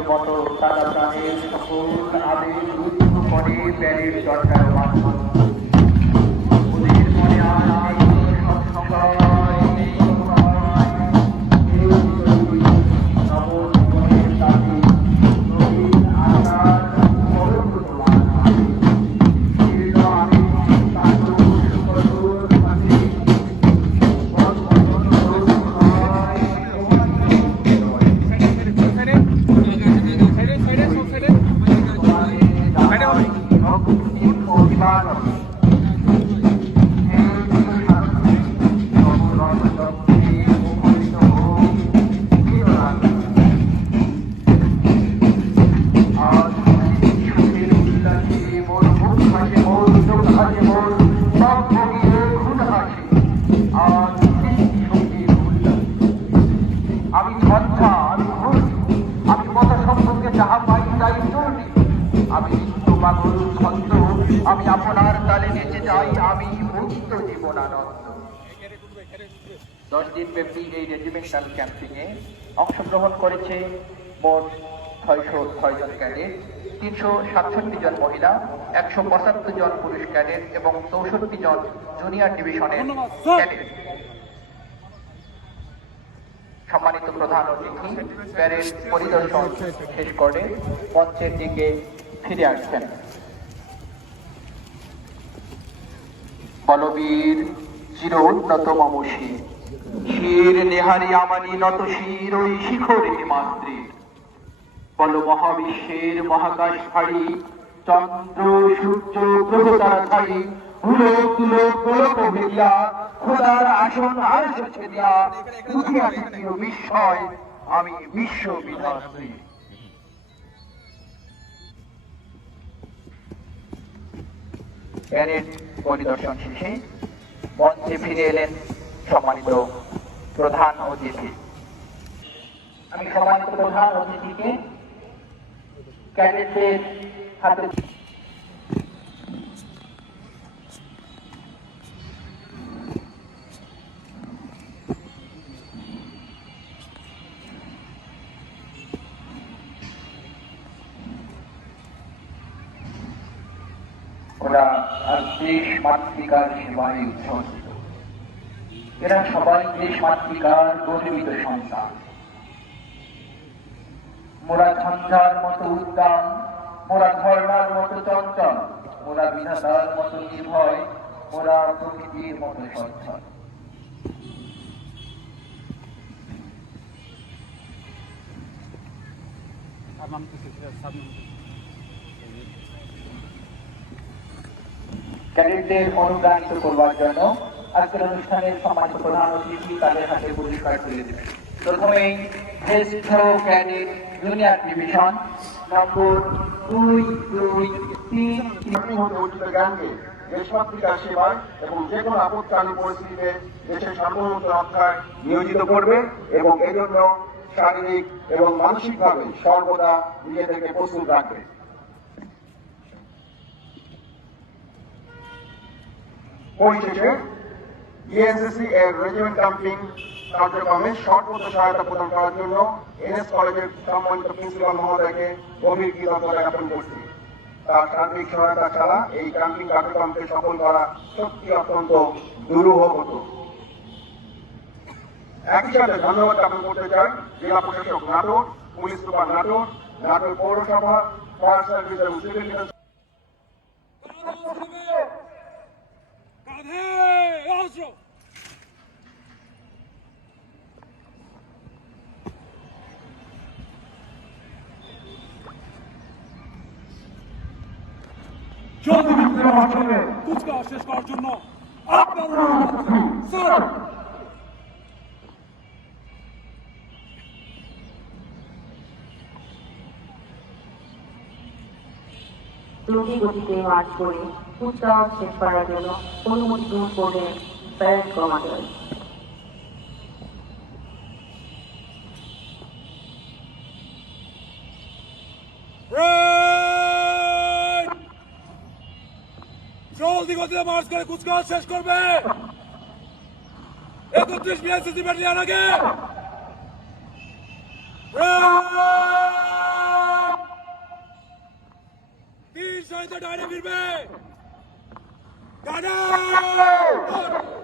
মতো সাদা প্রাণের সকল আবেগ করে প্যারের দরকার মাত্র জীবনানন্দ দশ এই রেজিমেন্টাল ক্যাম্পিংয়ে অংশগ্রহণ করেছে মোট ছয়শো ছয় জন ক্যাডেট তিনশো সাতষট্টি জন মহিলা একশো পঁচাত্তর জন পুরুষ ক্যাডেট এবং চৌষট্টি জন জুনিয়র ডিভিশনের ক্যাডেট। সম্মানিত প্রধান অতিথি প্যারেড পরিদর্শন শেষ করে মঞ্চের দিকে ফিরে আসছেন। বলবীর চির উন্নত মমসী। শির নেহারি আমানি নত শির ওই শিখরে মাতৃ। বল মহাবিশ্বের মহাকাশ ফাড়ি চন্দ্র, সূর্য গ্রহ দুনিয়া বিস্ময়, আমি বিশ্ব বিধাত্রী। প্যারেড পরিদর্শন শেষে মঞ্চে ফিরে এলেন সম্মানিত প্রধান অতিথি। আমি সম্মানিত প্রধান অতিথিকে ক্যাডেটদের হাতে মাতৃকার সেবায় উৎসর্গিত এরা সবাই দেশ মাতৃকার গর্বিত সন্তান। মোরা ঝঞ্ঝার মতো উদ্দাম মোরা ধর্ণার মতো চঞ্চল, মোরা বিধাতার মতো নির্ভয়, মোরা প্রকৃতির মতো সচ্ছল। ক্যাডেটদের অনুপ্রাণিত করবার জন্য আজকের অনুষ্ঠানের সম্মানিত প্রধান অতিথি তাদের হাতে পুরস্কার তুলে দেবেন। ক্যাডেট ডিভিশন নম্বর দুই দুই, তিন এবং যে দেশের নিয়োজিত করবে এবং এজন্য শারীরিক এবং মানসিকভাবে সর্বদা নিজেদেরকে প্রস্তুত রাখবে। পরিশেষে ডিএনসিসি এর রেজিমেন্ট ক্যাম্পিং কার্যক্রমে সর্বোচ্চ সহায়তা প্রদান করার জন্য এনএস কলেজের সম্মানিত প্রিন্সিপাল মহোদয়কে গভীর কৃতজ্ঞতা জ্ঞাপন করছি। তার সার্বিক সহায়তা ছাড়া এই ক্যাম্পিং কার্যক্রমকে সফল করা সত্যি অত্যন্ত দুরূহ হতো একই সাথে ধন্যবাদ জ্ঞাপন করতে চাই জেলা প্রশাসক নাটোর, পুলিশ সুপার নাটোর নাটোর পৌরসভা ফায়ার সার্ভিস এবং সিভিল ডিফেন্স কুচকাওয়াজ শেষ করার জন্য আপনার স্যার। দ্রুতি গতিতে মার্চ করে কুচকাওয়াজ শেষ করার জন্য অনুমতি দূর করে প্যারেড কমান্ডার জলদি গতিতে মার্চ করে কুচকাওয়াজ শেষ করবে। একত্রিশ বিএসসি ব্যাটালিয়ান আগে। तीन सौ डायरे ফিরবে। ডানে আজকের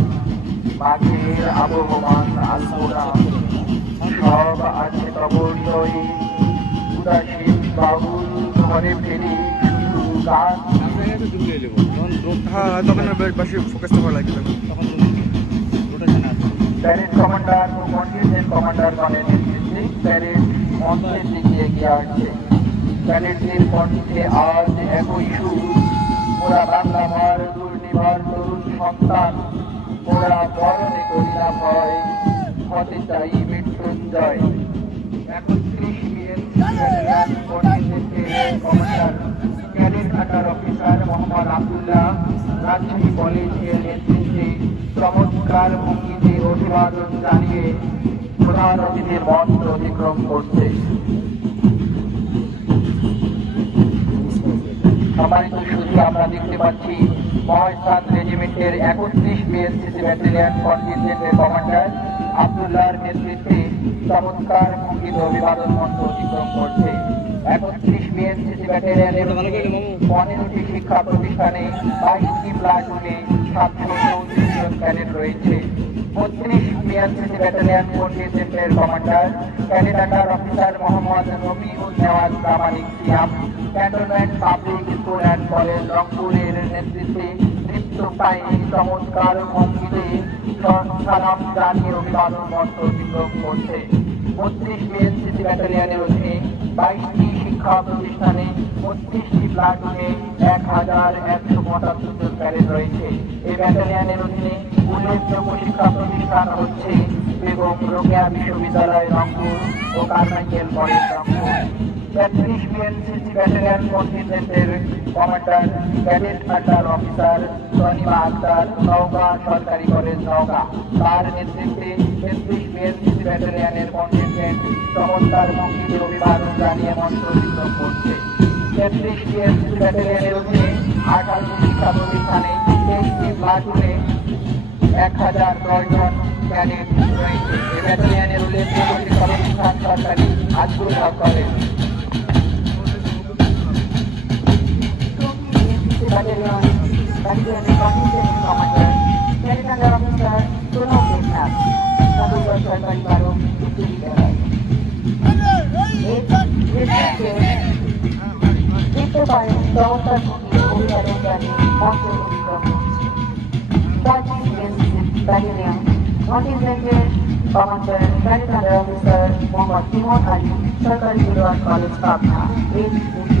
মাঝের আবহমান আলপনা সব আছে তব হৃদয়ে উদাসীন বাউল ঘরে ফেরি তখন বেশি প্যারেড কমান্ডার ও কন্টিনজেন্ট কমান্ডারগণের নেতৃত্বে প্যারেড মঞ্চের দিকে এগিয়ে আসছে। প্যারেডদের কণ্ঠে আজ একই সুর। ওরা বাংলা সন্তান। ওরা বরণে করি না ভয় হতে চাই মৃত্যুঞ্জয় একত্রিশ অফিসার মোহাম্মদ আব্দুল্লাহ চমৎকার ভঙ্গিতে অভিবাদন জানিয়ে প্রধান অতিথির মঞ্চ অতিক্রম করছে। সম্মানিত শুধু আমরা দেখতে পাচ্ছি মহেশখান রেজিমেন্টের একত্রিশ বিএসসিসি ব্যাটালিয়ন কন্টিনজেন্টের কমান্ডার আব্দুল্লাহর নেতৃত্বে চমৎকার ভঙ্গিত অভিবাদন মঞ্চ অতিক্রম করছে। একত্রিশ বিএসসিসি ব্যাটালিয়নের পনেরোটি শিক্ষা প্রতিষ্ঠানে বাইশটি প্লাটুনে সাতশো চৌত্রিশ জন ক্যাডেট রয়েছে। বত্রিশ BNCC battalion কন্টিনজেন্টের commander cadet under officer Mohammad Rabiul Newaz Pramanik Siam, cantonment public school and college রংপুরের নেতৃত্বে দীপ্ত পায়নি চমৎকার ভঙ্গিতে সালাম জানিয়ে অভিবাদন অতিক্রম করছে। বত্রিশ বিএনসিসি ব্যাটালিয়নের অধীনে বাইশটি শিক্ষা প্রতিষ্ঠানে বত্রিশটি প্লাটুনে এক হাজার একশো পঁচাত্তর জন ক্যাডেট রয়েছে। এই ব্যাটালিয়ানের অধীনে উল্লেখযোগ্য শিক্ষা প্রতিষ্ঠান হচ্ছে বেগম রোকেয়া বিশ্ববিদ্যালয় রংপুর ও কারমাইকেল কলেজ রংপুর। তেত্রিশ BNCC battalion কন্টিনজেন্টের commander cadet under officer Sonima Akter Naogaon সরকারি কলেজ নওগাঁ তার নেতৃত্বে তেত্রিশ বিএনসিসি ব্যাটালিয়নের কন্টিনজেন্ট চমৎকার ভঙ্গিতে অভিবাদন জানিয়ে অতিক্রম করছে তেত্রিশ বিএনসিসি ব্যাটালিয়নের অধীনে আঠারোটি শিক্ষা প্রতিষ্ঠানে তেইশটি প্লাটুনে এক হাজার দশজন ক্যাডেট রয়েছে এই ব্যাটালিয়নের উল্লেখযোগ্য শিক্ষা প্রতিষ্ঠান সরকারি Azkul Haque college Muhammad Timur Ali, Circle Boulevard College, Patna, 8